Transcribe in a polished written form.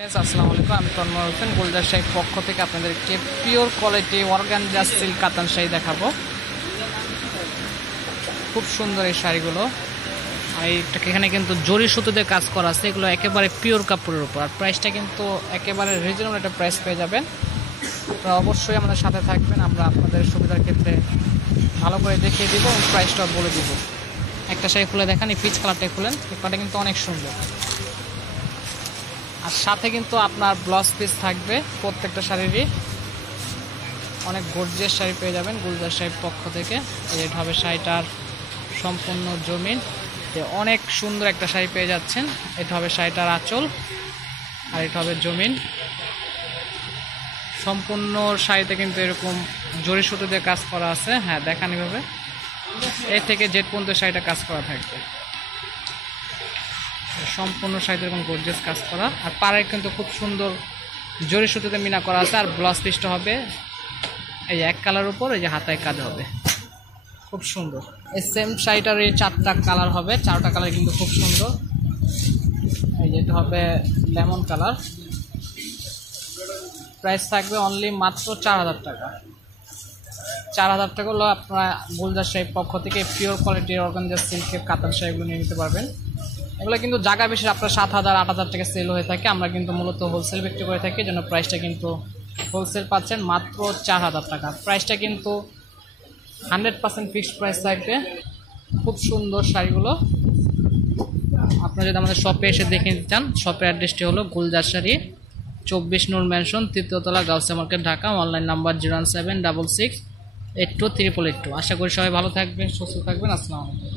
আসসালামু আলাইকুম, আমি তন্ময় হোসেন গুলজার শাড়ির পক্ষ থেকে আপনাদেরকে পিওর কোয়ালিটি অর্গানজা সিল্ক কাতান শাড়ি দেখাবো। খুব সুন্দর এই শাড়িগুলো। আর এখানে কিন্তু জরি সুতো দিয়ে কাজ করা আছে, এগুলো একেবারে পিওর কাপড়ের উপর। আর প্রাইসটা কিন্তু একেবারে রিজনেবল একটা প্রাইস পেয়ে যাবেন। আপনারা অবশ্যই আমাদের সাথে থাকবেন, আমরা আপনাদের সুবিধার ক্ষেত্রে ভালো করে দেখিয়ে দিব এবং প্রাইসটাও বলে দিব। একটা শাড়ি খুলে দেখান, এই পিচ কালারটা খুলেন, এই কালারটা কিন্তু অনেক সুন্দর। আর সাথে কিন্তু আপনার ব্লাউজ পিস থাকবে প্রত্যেকটা শাড়িরই। অনেক গর্জিয়াস শাড়ি পেয়ে যাবেন গুলজার শাড়ির পক্ষ থেকে। এটা হবে শাড়িটার সম্পূর্ণ জমিন, অনেক সুন্দর একটা শাড়ি পেয়ে যাচ্ছেন। এটা হবে শাড়িটার আঁচল, আর এটা হবে জমিন। সম্পূর্ণ শাড়িতে কিন্তু এরকম জরি সুতো দিয়ে কাজ করা আছে। হ্যাঁ, দেখান এভাবে এ থেকে জেড পর্যন্ত শাড়িটা কাজ করা থাকবে। সম্পূর্ণ শাড়িতে এরকম গর্জিয়াস কাজ করা, আর পাড়ে কিন্তু খুব সুন্দর জরি সুতোতে মিনা করা আছে। আর ব্লাউজ পিসটা হবে এই এক কালার উপর, এই যে হাতায় কাজ হবে, খুব সুন্দর। এই সেম শাড়িটার এই 4টা কালার হবে, 4টা কালার কিন্তু খুব সুন্দর। এই যেটা হবে লেমন কালার। প্রাইস থাকবে অনলি মাত্র 4000 টাকা। 4000 টাকা হলো আপনারা গুলজার শাড়ির পক্ষ থেকে পিওর কোয়ালিটির অর্গানজা সিল্কের কাতান শাড়িগুলো নিয়ে নিতে পারবেন। এগুলো কিন্তু জায়গা বিশেষ আপনার 7000 8000 টাকা সেল হয়ে থাকে। আমরা কিন্তু মূলত হোলসেল বিক্রি করে থাকি, জন্য প্রাইসটা কিন্তু হোলসেল পাচ্ছেন মাত্র 4000 টাকা। প্রাইসটা কিন্তু 100% ফিক্সড প্রাইস থাকবে। খুব সুন্দর শাড়িগুলো। আপনারা যদি আমাদের শপে এসে দেখে নিতে চান, শপের অ্যাড্রেসটি হলো গুলজার শাড়ি, 24 নূর ম্যানশন, 3য় তলা, Gausia market, Dhaka. Online number 01766823882। আশা করি সবাই ভালো থাকবেন, সুস্থ থাকবেন। আসসালামু আলাইকুম।